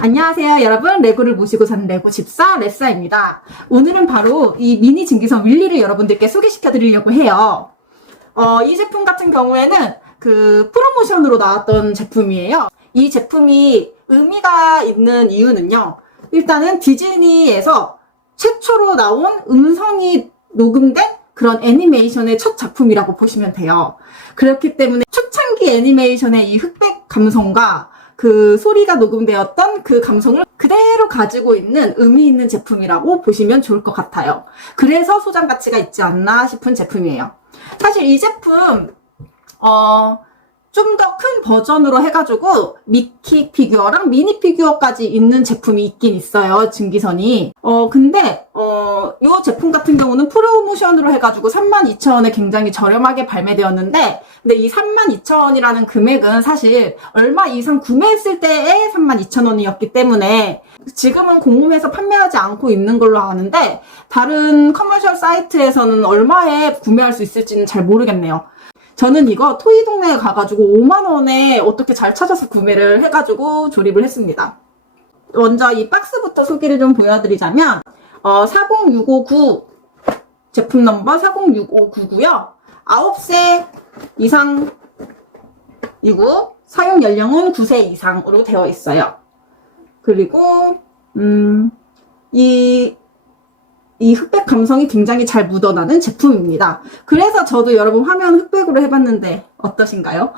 안녕하세요 여러분. 레고를 모시고 사는 레고 집사 레사입니다. 오늘은 바로 이 미니 증기선 윌리를 여러분들께 소개시켜 드리려고 해요. 어, 이 제품 같은 경우에는 그 프로모션으로 나왔던 제품이에요. 이 제품이 의미가 있는 이유는요 일단은 디즈니에서 최초로 나온 음성이 녹음된 그런 애니메이션의 첫 작품이라고 보시면 돼요. 그렇기 때문에 초창기 애니메이션의 이 흑백 감성과 그 소리가 녹음되었던 그 감성을 그대로 가지고 있는 의미 있는 제품이라고 보시면 좋을 것 같아요. 그래서 소장 가치가 있지 않나 싶은 제품이에요. 사실 이 제품, 어, 좀 더 큰 버전으로 해가지고 미키 피규어랑 미니 피규어까지 있는 제품이 있긴 있어요. 증기선이. 어, 근데, 어, 이 제품 같은 경우는 프로모션으로 해가지고 32,000원에 굉장히 저렴하게 발매되었는데, 근데 이 32,000원이라는 금액은 사실 얼마 이상 구매했을 때의 32,000원이었기 때문에 지금은 공홈에서 판매하지 않고 있는 걸로 아는데, 다른 커머셜 사이트에서는 얼마에 구매할 수 있을지는 잘 모르겠네요. 저는 이거 토이 동네에 가가지고 5만원에 어떻게 잘 찾아서 구매를 해가지고 조립을 했습니다. 먼저 이 박스부터 소개를 좀 보여드리자면, 어, 40659 제품 넘버 40659고요. 9세 이상이고, 사용 연령은 9세 이상으로 되어 있어요. 그리고, 음, 이 이 흑백 감성이 굉장히 잘 묻어나는 제품입니다. 그래서 저도 여러분 화면 흑백으로 해봤는데 어떠신가요?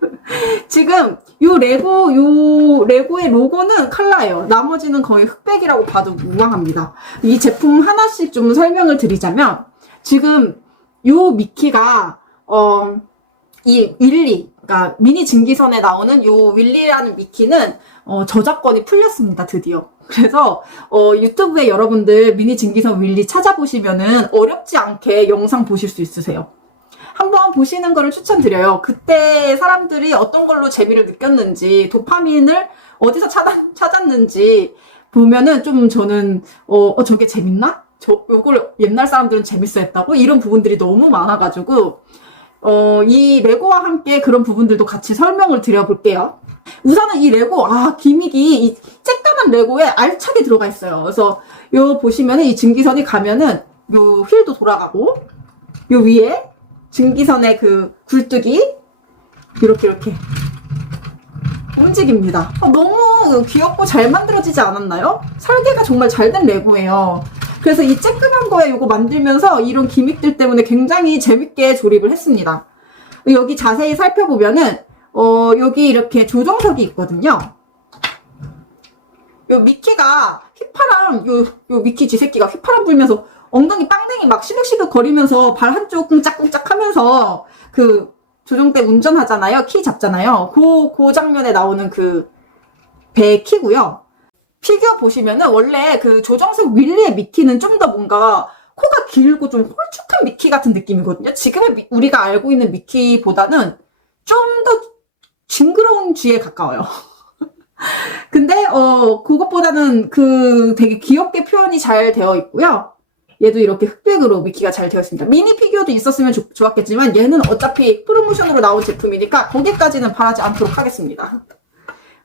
지금 요 레고 요 레고의 로고는 컬러예요. 나머지는 거의 흑백이라고 봐도 무방합니다. 이 제품 하나씩 좀 설명을 드리자면 지금 요 미키가 어 이 윌리, 그러니까 미니 증기선에 나오는 요 윌리라는 미키는 어, 저작권이 풀렸습니다, 드디어. 그래서 어, 유튜브에 여러분들 미니 증기선 윌리 찾아보시면은 어렵지 않게 영상 보실 수 있으세요. 한번 보시는 거를 추천드려요. 그때 사람들이 어떤 걸로 재미를 느꼈는지, 도파민을 어디서 찾았, 찾았는지 보면은 좀 저는, 어, 어, 저게 재밌나? 저, 요걸 옛날 사람들은 재밌어 했다고? 이런 부분들이 너무 많아가지고, 어, 이 레고와 함께 그런 부분들도 같이 설명을 드려볼게요. 우선은 이 레고, 아, 기믹이 이 쬐까만 레고에 알차게 들어가 있어요. 그래서 요 보시면은 이 증기선이 가면은 요 휠도 돌아가고, 요 위에 증기선의 그 굴뚝이 이렇게 이렇게 움직입니다. 아, 너무 귀엽고 잘 만들어지지 않았나요? 설계가 정말 잘 된 레고예요. 그래서 이 쬐끄만 거에 이거 만들면서 이런 기믹들 때문에 굉장히 재밌게 조립을 했습니다. 여기 자세히 살펴보면은 어 여기 이렇게 조정석이 있거든요. 요 미키가 휘파람 요, 요 미키 지새끼가 휘파람 불면서 엉덩이 빵댕이 막 시득시득 거리면서 발 한쪽 꿍짝꿍짝 하면서 그 조종대 운전하잖아요. 키 잡잖아요. 그, 그 장면에 나오는 그 배 키고요. 피규어 보시면은 원래 그 조정석 윌리의 미키는 좀 더 뭔가 코가 길고 좀 홀쭉한 미키 같은 느낌이거든요. 지금의 미- 우리가 알고 있는 미키보다는 좀더 징그러운 쥐에 가까워요. 근데 어 그것보다는 그 되게 귀엽게 표현이 잘 되어 있고요. 얘도 이렇게 흑백으로 미키가 잘 되어 있습니다. 미니 피규어도 있었으면 좋, 좋았겠지만 얘는 어차피 프로모션으로 나온 제품이니까 거기까지는 바라지 않도록 하겠습니다.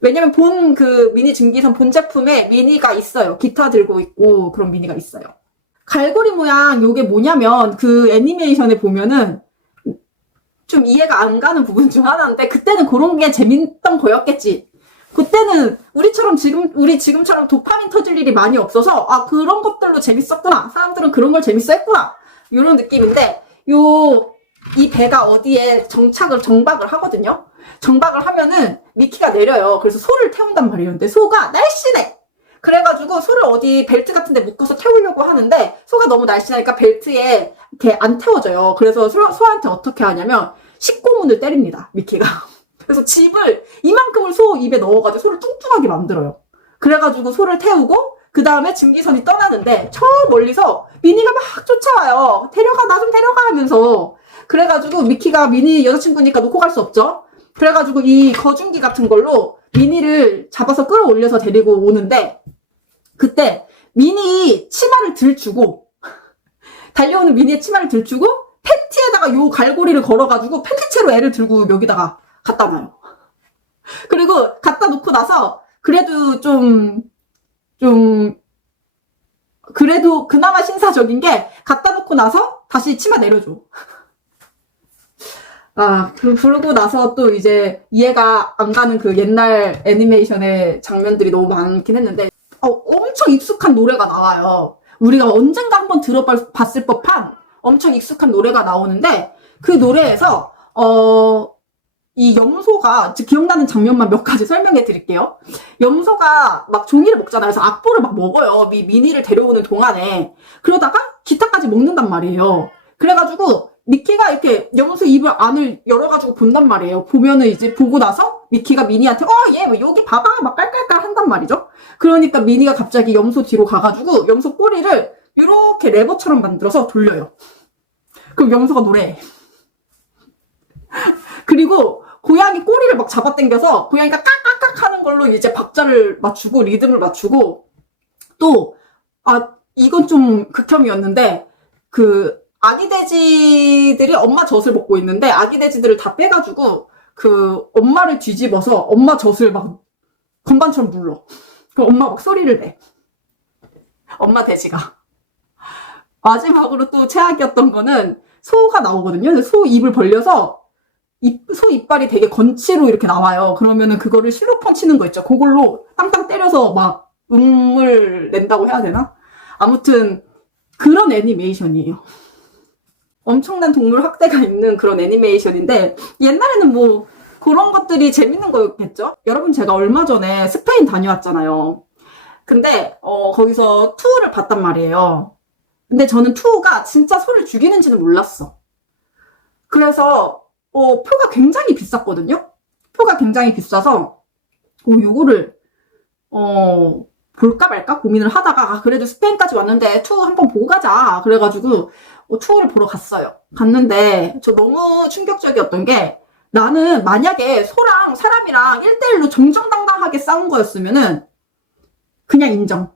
왜냐면 본 그 미니 증기선 본 제품에 미니가 있어요. 기타 들고 있고 그런 미니가 있어요. 갈고리 모양 요게 뭐냐면 그 애니메이션에 보면은 좀 이해가 안 가는 부분 중 하나인데 그때는 그런 게 재밌던 거였겠지. 그때는 우리처럼 지금 우리 지금처럼 도파민 터질 일이 많이 없어서 아 그런 것들로 재밌었구나. 사람들은 그런 걸 재밌어 했구나. 이런 느낌인데 요 이 배가 어디에 정착을 정박을 하거든요. 정박을 하면은 미키가 내려요. 그래서 소를 태운단 말이에요. 근데 소가 날씬해. 그래가지고 소를 어디 벨트 같은 데 묶어서 태우려고 하는데 소가 너무 날씬하니까 벨트에 이렇게 안 태워져요. 그래서 소, 소한테 어떻게 하냐면 식고문을 때립니다. 미키가. 그래서 집을 이만큼을 소 입에 넣어가지고 소를 뚱뚱하게 만들어요. 그래가지고 소를 태우고 그 다음에 증기선이 떠나는데 저 멀리서 미니가 막 쫓아와요. 데려가 나 좀 데려가 하면서 그래가지고 미키가 미니 여자친구니까 놓고 갈 수 없죠. 그래가지고 이 거중기 같은 걸로 미니를 잡아서 끌어올려서 데리고 오는데 그때 미니 치마를 들주고 달려오는 미니의 치마를 들주고 팬티에다가 요 갈고리를 걸어가지고 팬티채로 애를 들고 여기다가 갖다 놔요. 그리고 갖다 놓고 나서 그래도 좀, 좀, 그래도 그나마 신사적인 게 갖다 놓고 나서 다시 치마 내려줘. 아, 그, 그러고 나서 또 이제 이해가 안 가는 그 옛날 애니메이션의 장면들이 너무 많긴 했는데, 어, 엄청 익숙한 노래가 나와요. 우리가 언젠가 한번 들어봤을 법한 엄청 익숙한 노래가 나오는데, 그 노래에서, 어, 이 염소가, 즉 기억나는 장면만 몇 가지 설명해 드릴게요. 염소가 막 종이를 먹잖아요. 그래서 악보를 막 먹어요. 미, 미니를 데려오는 동안에. 그러다가 기타까지 먹는단 말이에요. 그래가지고, 미키가 이렇게 염소 입을 안을 열어가지고 본단 말이에요. 보면은 이제 보고 나서 미키가 미니한테 어얘뭐 여기 봐봐 막 깔깔깔 한단 말이죠. 그러니까 미니가 갑자기 염소 뒤로 가가지고 염소 꼬리를 이렇게 레버처럼 만들어서 돌려요. 그럼 염소가 노래해. 그리고 고양이 꼬리를 막 잡아당겨서 고양이가 깍깍깍 하는 걸로 이제 박자를 맞추고 리듬을 맞추고 또 아 이건 좀 극혐이었는데 그 아기 돼지들이 엄마 젖을 먹고 있는데 아기 돼지들을 다 빼가지고 그 엄마를 뒤집어서 엄마 젖을 막 건반처럼 물러. 그 엄마 막 소리를 내. 엄마 돼지가. 마지막으로 또 최악이었던 거는 소가 나오거든요. 소 입을 벌려서 입, 소 이빨이 되게 건치로 이렇게 나와요. 그러면은 그거를 실로폰 치는 거 있죠. 그걸로 땅땅 때려서 막 음을 낸다고 해야 되나? 아무튼 그런 애니메이션이에요. 엄청난 동물 학대가 있는 그런 애니메이션인데 옛날에는 뭐 그런 것들이 재밌는 거였겠죠? 여러분 제가 얼마 전에 스페인 다녀왔잖아요. 근데 어, 거기서 투어를 봤단 말이에요. 근데 저는 투어가 진짜 소를 죽이는지는 몰랐어. 그래서 어, 표가 굉장히 비쌌거든요. 표가 굉장히 비싸서 어, 요거를 어, 볼까 말까 고민을 하다가 아, 그래도 스페인까지 왔는데 투어 한번 보고 가자. 그래가지고 어, 투어를 보러 갔어요. 갔는데 저 너무 충격적이었던 게 나는 만약에 소랑 사람이랑 1대1로 정정당당하게 싸운 거였으면은 그냥 인정.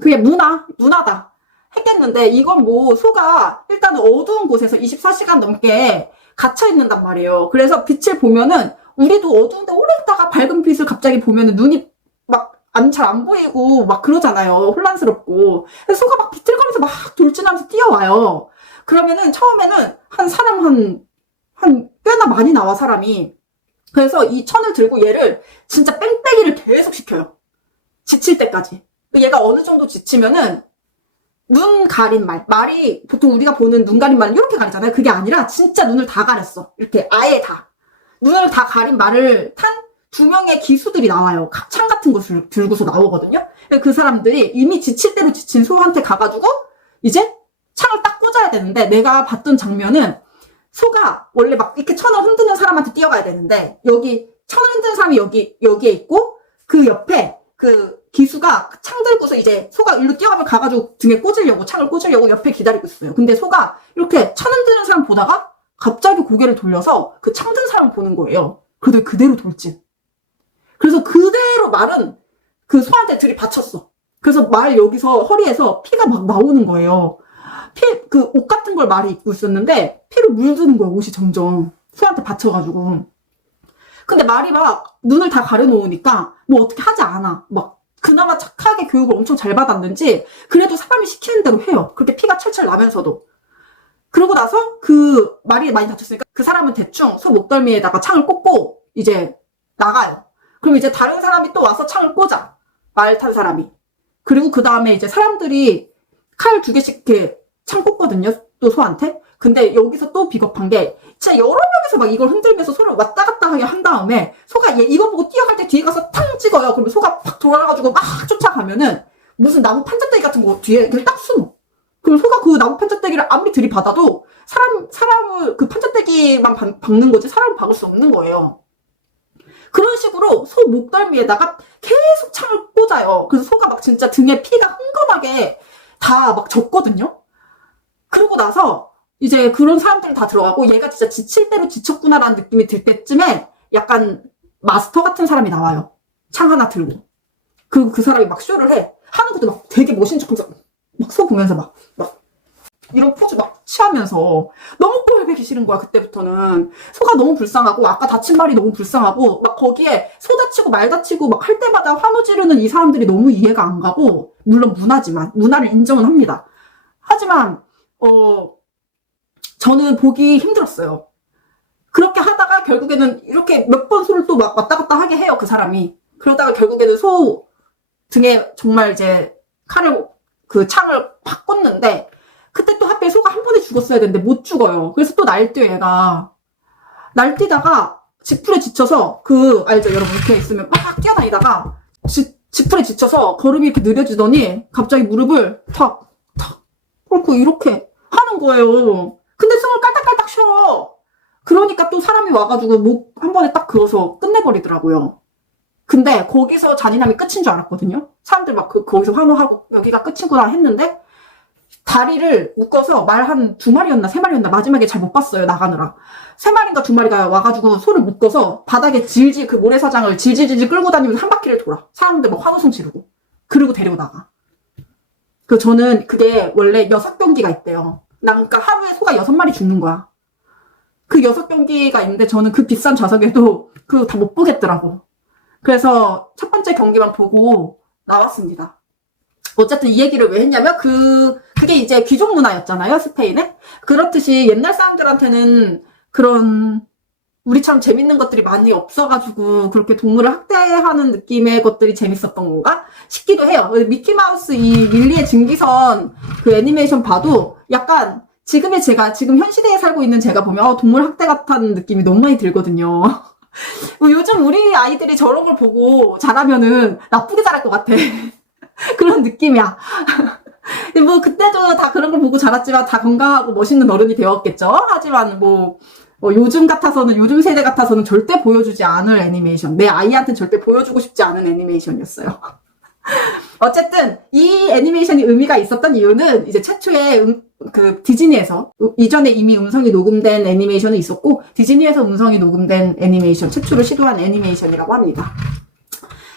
그게 문화, 문화다. 했겠는데 이건 뭐 소가 일단 어두운 곳에서 24시간 넘게 갇혀 있는단 말이에요. 그래서 빛을 보면은 우리도 어두운데 오래 있다가 밝은 빛을 갑자기 보면은 눈이 막 안 잘 안 보이고 막 그러잖아요. 혼란스럽고. 소가 막 비틀거리면서 막 돌진하면서 뛰어와요. 그러면은 처음에는 한 사람 한, 한 꽤나 많이 나와 사람이. 그래서 이 천을 들고 얘를 진짜 뺑뺑이를 계속 시켜요. 지칠 때까지. 얘가 어느 정도 지치면은 눈 가린 말. 말이 보통 우리가 보는 눈 가린 말은 이렇게 가리잖아요. 그게 아니라 진짜 눈을 다 가렸어. 이렇게 아예 다. 눈을 다 가린 말을 탄 두 명의 기수들이 나와요. 가- 창 같은 거 들- 들고서 나오거든요. 그 사람들이 이미 지칠 대로 지친 소한테 가가지고 이제 창을 딱 꽂아야 되는데 내가 봤던 장면은 소가 원래 막 이렇게 천을 흔드는 사람한테 뛰어가야 되는데 여기 천을 흔드는 사람이 여기 여기에 있고 그 옆에 그 기수가 창 들고서 이제 소가 일로 뛰어가면 가가지고 등에 꽂으려고 창을 꽂으려고 옆에 기다리고 있어요. 근데 소가 이렇게 천 흔드는 사람 보다가 갑자기 고개를 돌려서 그 창든 사람 보는 거예요. 그래도 그대로 돌진. 그래서 그대로 말은 그 소한테 들이받쳤어. 그래서 말 여기서 허리에서 피가 막 나오는 거예요. 피, 그 옷 같은 걸 말이 입고 있었는데 피로 물드는 거야, 옷이 점점. 소한테 받쳐가지고. 근데 말이 막 눈을 다 가려놓으니까 뭐 어떻게 하지 않아. 막 그나마 착하게 교육을 엄청 잘 받았는지 그래도 사람이 시키는 대로 해요. 그렇게 피가 철철 나면서도. 그러고 나서 그 말이 많이 다쳤으니까 그 사람은 대충 소 목덜미에다가 창을 꽂고 이제 나가요. 그럼 이제 다른 사람이 또 와서 창을 꽂아. 말 탄 사람이. 그리고 그 다음에 이제 사람들이 칼 두 개씩 이렇게 창 꽂거든요. 또 소한테. 근데 여기서 또 비겁한 게 진짜 여러 명이서 막 이걸 흔들면서 소를 왔다 갔다 하게 한 다음에 소가 얘 이거 보고 뛰어갈 때 뒤에 가서 탕 찍어요. 그러면 소가 팍 돌아가지고 막 쫓아가면은 무슨 나무 판자떼기 같은 거 뒤에 이렇게 딱 숨어. 그럼 소가 그 나무 판자떼기를 아무리 들이받아도 사람, 사람을 그 판자떼기만 박- 박는 거지 사람을 박을 수 없는 거예요. 그런 식으로 소 목덜미에다가 계속 창을 꽂아요. 그래서 소가 막 진짜 등에 피가 흥건하게 다막 졌거든요. 그러고 나서 이제 그런 사람들 다 들어가고 얘가 진짜 지칠 대로 지쳤구나라는 느낌이 들 때쯤에 약간 마스터 같은 사람이 나와요. 창 하나 들고. 그리고 그 사람이 막 쇼를 해. 하는 것도 막 되게 멋있는 척 하면서 막 소 보면서 막, 막 이런 포즈 막 취하면서 너무 꼴 보기 싫은 거야 그때부터는. 소가 너무 불쌍하고 아까 다친 말이 너무 불쌍하고 막 거기에 소 다치고 말 다치고 막 할 때마다 환호 지르는 이 사람들이 너무 이해가 안 가고 물론 문화지만 문화를 인정은 합니다. 하지만 어 저는 보기 힘들었어요. 그렇게 하다가 결국에는 이렇게 몇 번 소를 또 막 왔다 갔다 하게 해요 그 사람이. 그러다가 결국에는 소 등에 정말 이제 칼을 그 창을 팍 꽂는데 그때 또 하필 소가 한 번에 죽었어야 되는데 못 죽어요. 그래서 또 날뛰어 얘가 날뛰다가 지풀에 지쳐서 그 알죠 여러분 이렇게 있으면 막 뛰어다니다가 지, 지풀에 지쳐서 걸음이 이렇게 느려지더니 갑자기 무릎을 탁 탁 그렇고 이렇게 하는 거예요. 근데 숨을 깔딱깔딱 쉬어. 그러니까 또 사람이 와가지고 목 한 번에 딱 그어서 끝내버리더라고요. 근데 거기서 잔인함이 끝인 줄 알았거든요. 사람들 막 그, 거기서 환호하고 여기가 끝이구나 했는데 다리를 묶어서 말 한 두 마리였나 세 마리였나 마지막에 잘 못 봤어요 나가느라. 세 마리인가 두 마리가 와가지고 소를 묶어서 바닥에 질질 그 모래사장을 질질질질 끌고 다니면서 한 바퀴를 돌아. 사람들 막 환호성 지르고. 그리고 데리고 나가. 그 저는 그게 원래 여섯 경기가 있대요. 나 그러니까 하루에 소가 여섯 마리 죽는 거야. 그 여섯 경기가 있는데 저는 그 비싼 좌석에도 그거 다 못 보겠더라고. 그래서 첫 번째 경기만 보고 나왔습니다. 어쨌든 이 얘기를 왜 했냐면 그 그게 이제 귀족 문화였잖아요 스페인에 그렇듯이 옛날 사람들한테는 그런 우리처럼 재밌는 것들이 많이 없어가지고 그렇게 동물을 학대하는 느낌의 것들이 재밌었던 건가 싶기도 해요. 미키마우스 이 윌리의 증기선 그 애니메이션 봐도 약간 지금의 제가 지금 현 시대에 살고 있는 제가 보면 어, 동물 학대 같다는 느낌이 너무 많이 들거든요. 뭐 요즘 우리 아이들이 저런 걸 보고 자라면은 나쁘게 자랄 것 같아. 그런 느낌이야. 뭐 그때도 다 그런 걸 보고 자랐지만 다 건강하고 멋있는 어른이 되었겠죠. 하지만 뭐, 뭐 요즘 같아서는 요즘 세대 같아서는 절대 보여주지 않을 애니메이션. 내 아이한테 절대 보여주고 싶지 않은 애니메이션이었어요. 어쨌든 이 애니메이션이 의미가 있었던 이유는 이제 최초의 음, 그 디즈니에서 음, 이전에 이미 음성이 녹음된 애니메이션이 있었고 디즈니에서 음성이 녹음된 애니메이션 최초로 시도한 애니메이션이라고 합니다.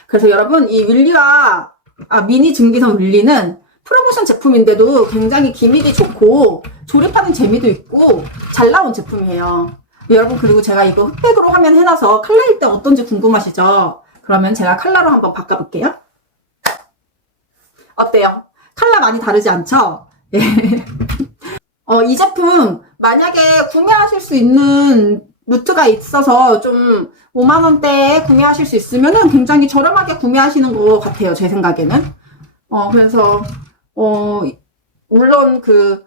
그래서 여러분 이 윌리와 아, 미니 증기선 윌리는 프로모션 제품인데도 굉장히 기믹이 좋고 조립하는 재미도 있고 잘 나온 제품이에요. 여러분 그리고 제가 이거 흑백으로 화면 해놔서 컬러일 때 어떤지 궁금하시죠? 그러면 제가 컬러로 한번 바꿔볼게요. 어때요? 컬러 많이 다르지 않죠? 예. 어, 이 제품 만약에 구매하실 수 있는 루트가 있어서 좀 5만 원대에 구매하실 수 있으면은 굉장히 저렴하게 구매하시는 것 같아요. 제 생각에는. 어, 그래서, 어, 물론 그,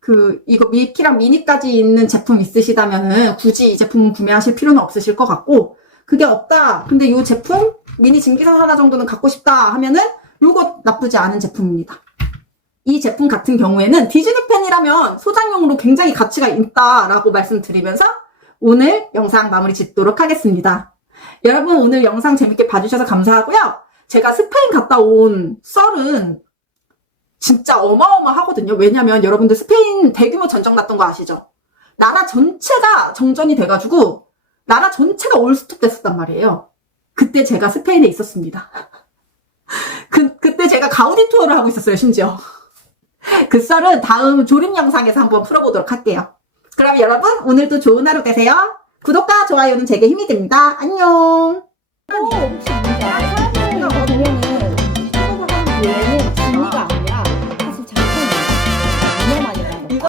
그, 이거 미키랑 미니까지 있는 제품 있으시다면은 굳이 이 제품 구매하실 필요는 없으실 것 같고, 그게 없다. 근데 이 제품, 미니 증기선 하나 정도는 갖고 싶다 하면은 요거 나쁘지 않은 제품입니다. 이 제품 같은 경우에는 디즈니 팬이라면 소장용으로 굉장히 가치가 있다라고 말씀드리면서 오늘 영상 마무리 짓도록 하겠습니다. 여러분 오늘 영상 재밌게 봐주셔서 감사하고요. 제가 스페인 갔다 온 썰은 진짜 어마어마하거든요. 왜냐면 여러분들 스페인 대규모 전쟁 났던 거 아시죠? 나라 전체가 정전이 돼가지고 나라 전체가 올스톱 됐었단 말이에요. 그때 제가 스페인에 있었습니다. 그, 그때 제가 가우디 투어를 하고 있었어요, 심지어. 그 썰은 다음 조립 영상에서 한번 풀어보도록 할게요. 그럼 여러분, 오늘도 좋은 하루 되세요. 구독과 좋아요는 제게 힘이 됩니다. 안녕. 혹시 뭔가 사람들과 보면은